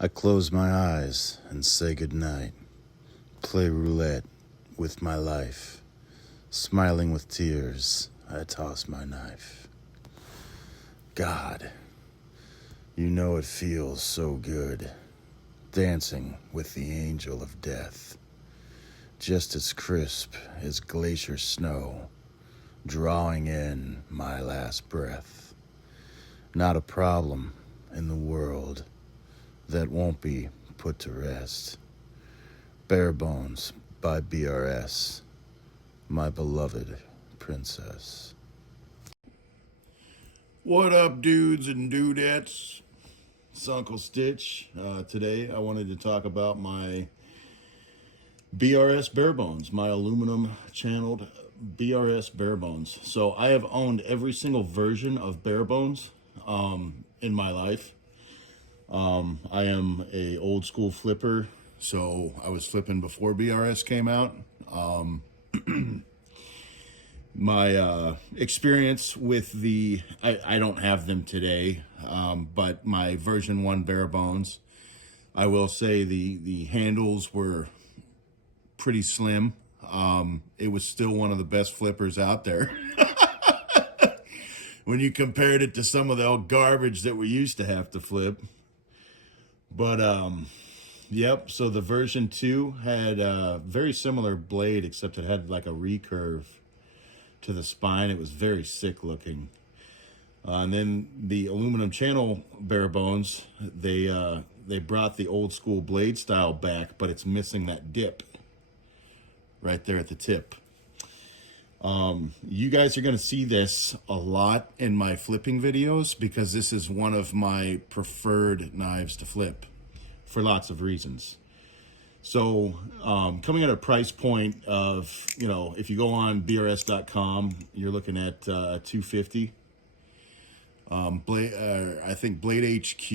I close my eyes and say goodnight. Play roulette with my life. Smiling with tears, I toss my knife. God, you know it feels so good, dancing with the angel of death. Just as crisp as glacier snow, drawing in my last breath. Not a problem in the world that won't be put to rest. Barebones by BRS, my beloved princess. What up, dudes and dudettes? It's Uncle Stitch. Today I wanted to talk about my BRS Barebones, my aluminum channeled BRS Barebones. So I have owned every single version of Barebones in my life. I am a old school flipper, so I was flipping before BRS came out. My experience with I don't have them today, but my version 1 Barebones, I will say the handles were pretty slim. It was still one of the best flippers out there. When you compared it to some of the old garbage that we used to have to flip. But yep, so the version 2 had a very similar blade, except it had like a recurve to the spine. It was very sick looking. And then the aluminum channel Barebones, they brought the old school blade style back, but it's missing that dip right there at the tip. You guys are going to see this a lot in my flipping videos because this is one of my preferred knives to flip for lots of reasons. So coming at a price point of, if you go on brs.com, you're looking at $250. I think Blade HQ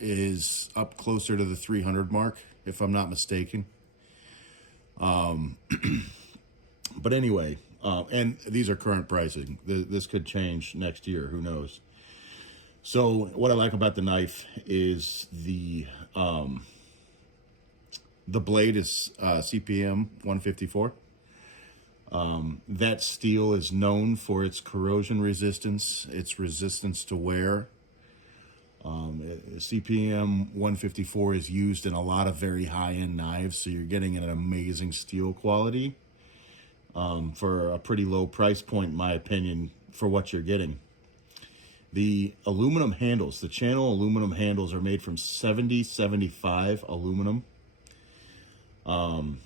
is up closer to the 300 mark, if I'm not mistaken. But anyway, and these are current pricing. This could change next year, who knows. So what I like about the knife is the blade is CPM 154. That steel is known for its corrosion resistance, its resistance to wear. CPM 154 is used in a lot of very high-end knives, so you're getting an amazing steel quality for a pretty low price point, in my opinion, for what you're getting. The aluminum handles, the channel aluminum handles, are made from 7075 aluminum. The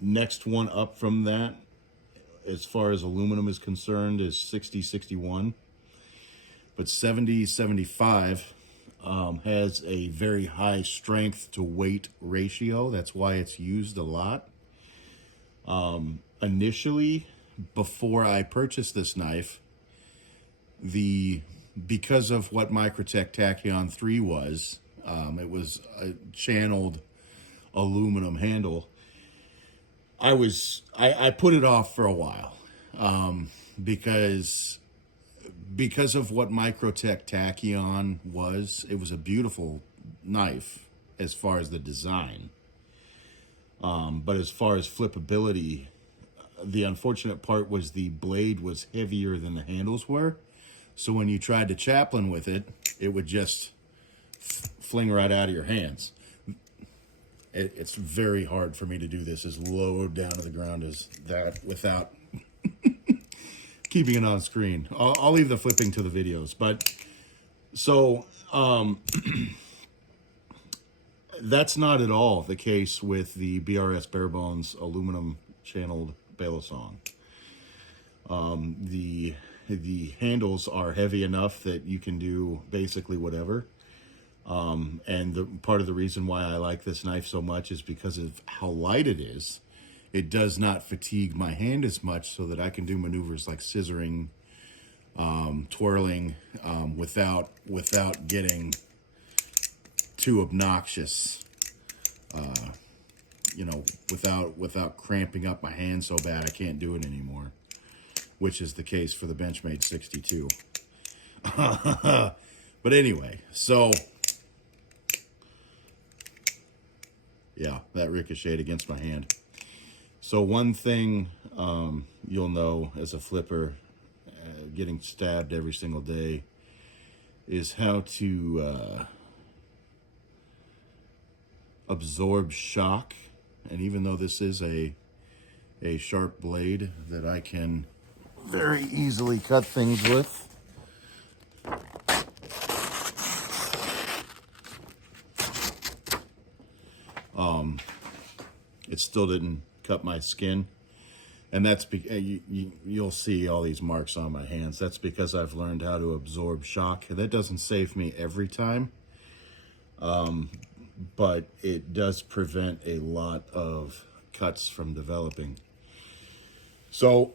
next one up from that, as far as aluminum is concerned, is 6061. But 7075 has a very high strength to weight ratio. That's why it's used a lot. Initially, before I purchased this knife, because of what Microtech Tachyon 3 was, it was a channeled aluminum handle. I put it off for a while because of what Microtech Tachyon was. It was a beautiful knife as far as the design, but as far as flippability, the unfortunate part was the blade was heavier than the handles were. So when you tried to chaplain with it, it would just fling right out of your hands. It's very hard for me to do this as low down to the ground as that without keeping it on screen. I'll leave the flipping to the videos. But so that's not at all the case with the BRS Barebones aluminum channeled Balisong. The handles are heavy enough that you can do basically whatever. And part of the reason why I like this knife so much is because of how light it is. It does not fatigue my hand as much, so that I can do maneuvers like scissoring, twirling, without getting too obnoxious. Without cramping up my hand so bad I can't do it anymore. which is the case for the Benchmade 62. But anyway, so yeah, that ricocheted against my hand. So one thing you'll know as a flipper, getting stabbed every single day, is how to absorb shock. And even though this is a sharp blade that I can very easily cut things with, it still didn't cut my skin. And that's you'll see all these marks on my hands. That's because I've learned how to absorb shock. That doesn't save me every time, but it does prevent a lot of cuts from developing. So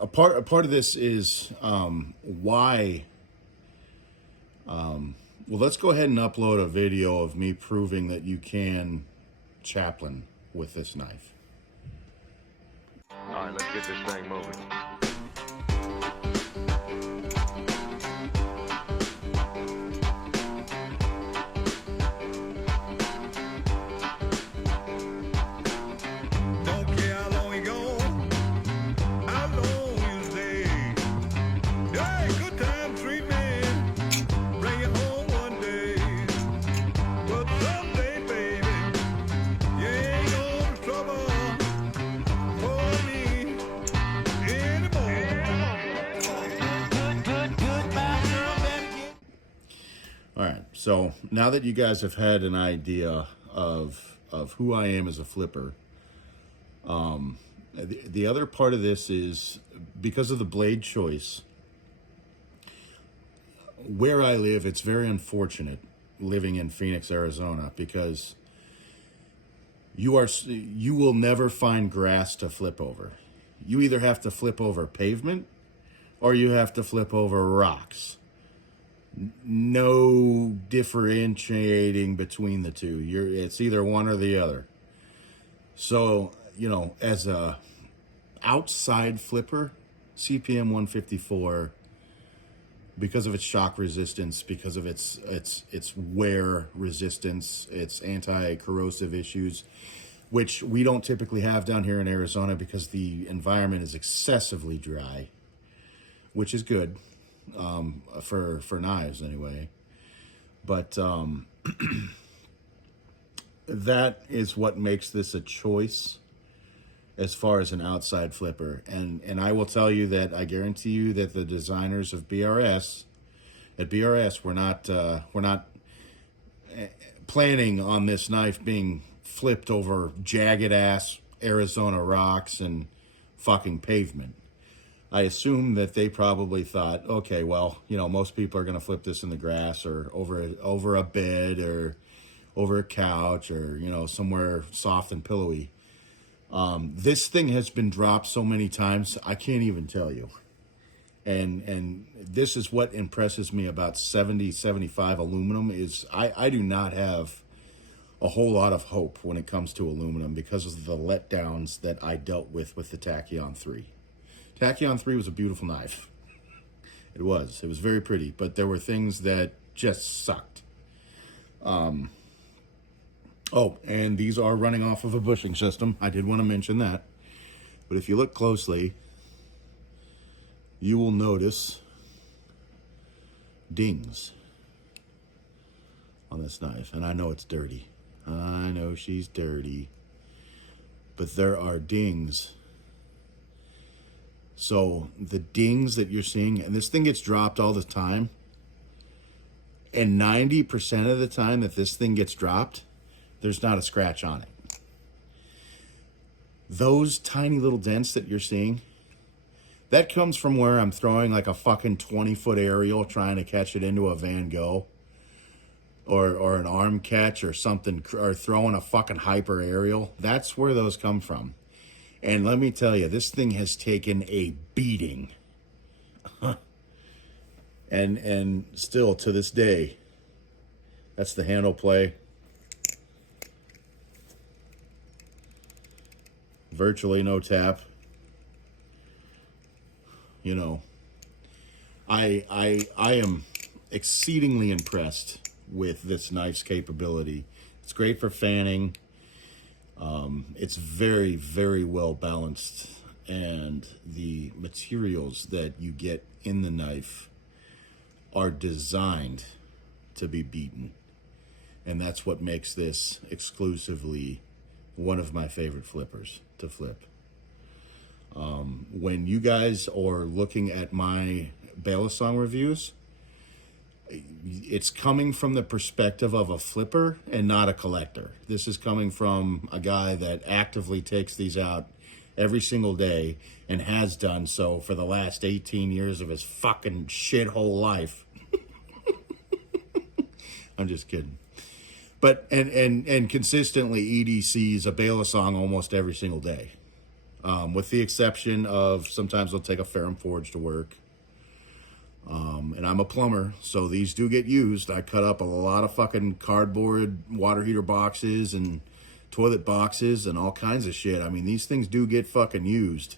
a part of this is why. Well, let's go ahead and upload a video of me proving that you can chaplain with this knife. All right, let's get this thing moving. Don't care how long you go, how long you stay. Hey, good time treatment, bring it home one day. But someday, baby, you ain't gonna trouble for me anymore. Goodbye, girl, baby. All right, so now that you guys have had an idea of who I am as a flipper, the other part of this is because of the blade choice. Where I live, it's very unfortunate living in Phoenix, Arizona, because you will never find grass to flip over. You either have to flip over pavement or you have to flip over rocks. No differentiating between the two. It's either one or the other. So, you know, as a outside flipper, CPM 154, because of its shock resistance, because of its wear resistance, its anti-corrosive issues, which we don't typically have down here in Arizona because the environment is excessively dry, which is good for knives anyway. But that is what makes this a choice as far as an outside flipper. And I will tell you that I guarantee you that the designers of BRS, we're not planning on this knife being flipped over jagged ass Arizona rocks and fucking pavement. I assume that they probably thought, okay, well, you know, most people are going to flip this in the grass or over a bed or over a couch or, you know, somewhere soft and pillowy. This thing has been dropped so many times, I can't even tell you. And this is what impresses me about 75 aluminum is I do not have a whole lot of hope when it comes to aluminum because of the letdowns that I dealt with the Tachyon 3. Tachyon 3 was a beautiful knife. It was very pretty, but there were things that just sucked. Oh, and these are running off of a bushing system. I did want to mention that. But if you look closely, you will notice dings on this knife. And I know it's dirty. I know she's dirty. But there are dings. So the dings that you're seeing, and this thing gets dropped all the time. And 90% of the time that this thing gets dropped, there's not a scratch on it. Those tiny little dents that you're seeing, that comes from where I'm throwing like a fucking 20-foot aerial trying to catch it into a Van Gogh or an arm catch or something, or throwing a fucking hyper aerial. That's where those come from. And let me tell you, this thing has taken a beating. and still to this day, that's the handle play. Virtually no tap. you know, I am exceedingly impressed with this knife's capability. It's great for fanning. It's very, very well balanced, and the materials that you get in the knife are designed to be beaten, and that's what makes this exclusively one of my favorite flippers to flip. When you guys are looking at my Balisong reviews, it's coming from the perspective of a flipper and not a collector. This is coming from a guy that actively takes these out every single day and has done so for the last 18 years of his fucking shithole life. I'm just kidding. But, and consistently EDCs a Balisong almost every single day. With the exception of sometimes they'll take a Ferrum Forge to work. And I'm a plumber, so these do get used. I cut up a lot of fucking cardboard water heater boxes and toilet boxes and all kinds of shit. I mean, these things do get fucking used.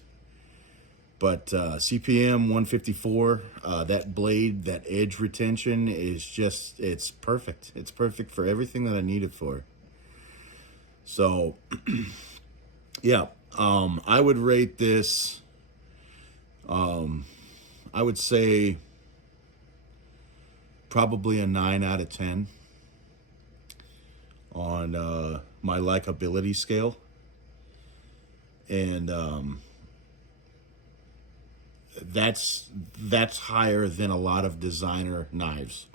But CPM 154, that blade, that edge retention is just, it's perfect. It's perfect for everything that I need it for. So, yeah, I would rate this, I would say probably a 9 out of 10 on my likability scale. And that's higher than a lot of designer knives.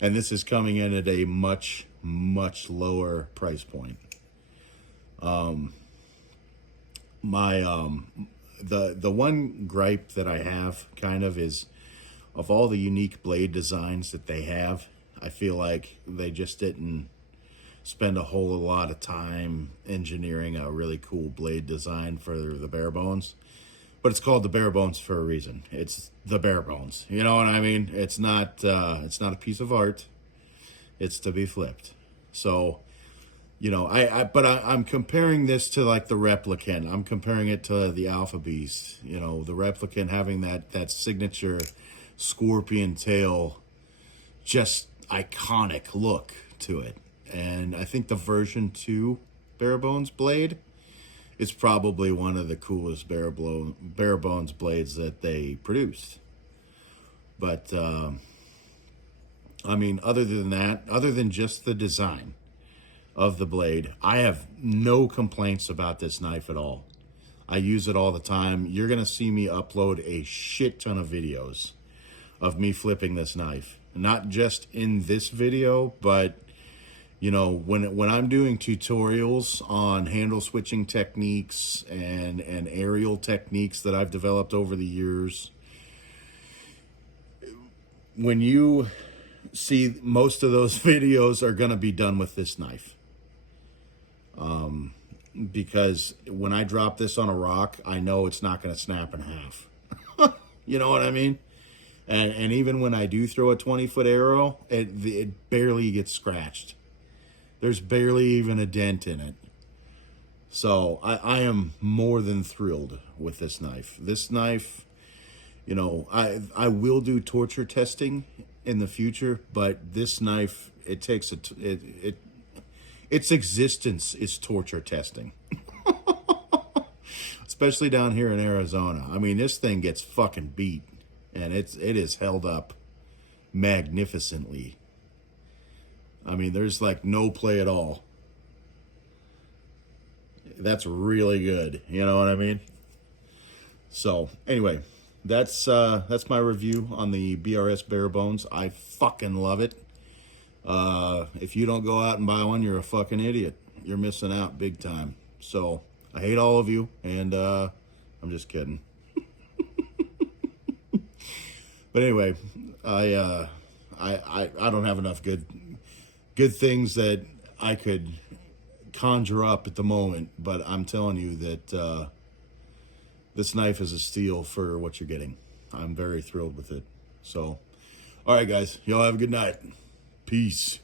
And this is coming in at a much, much lower price point. The one gripe that I have kind of is, of all the unique blade designs that they have, I feel like they just didn't spend a whole lot of time engineering a really cool blade design for the Barebones. But it's called the Barebones for a reason. It's the Barebones. You know what I mean? It's not a piece of art. It's to be flipped. So, you know, I'm comparing this to like the Replicant. I'm comparing it to the Alpha Beast. You know, the Replicant having that signature scorpion tail, just iconic look to it. And I think the version 2 Barebones blade is probably one of the coolest Barebones blades that they produced. But I mean, other than that, other than just the design of the blade, I have no complaints about this knife at all. I use it all the time. You're gonna see me upload a shit ton of videos of me flipping this knife. Not just in this video, but you know, when I'm doing tutorials on handle switching techniques and aerial techniques that I've developed over the years, when you see, most of those videos are going to be done with this knife. Because when I drop this on a rock, I know it's not going to snap in half. You know what I mean? And even when I do throw a 20-foot arrow, it barely gets scratched. There's barely even a dent in it. So I am more than thrilled with this knife. This knife, you know, I will do torture testing in the future, but this knife, it takes its existence is torture testing. Especially down here in Arizona. I mean, this thing gets fucking beat, and it is held up magnificently. I mean, there's like no play at all. That's really good. You know what I mean? So anyway, that's my review on the BRS Barebones. I fucking love it. If you don't go out and buy one, you're a fucking idiot. You're missing out big time. So I hate all of you, and I'm just kidding. But anyway, I don't have enough good things that I could conjure up at the moment, but I'm telling you that this knife is a steal for what you're getting. I'm very thrilled with it. So, all right, guys, y'all have a good night. Peace.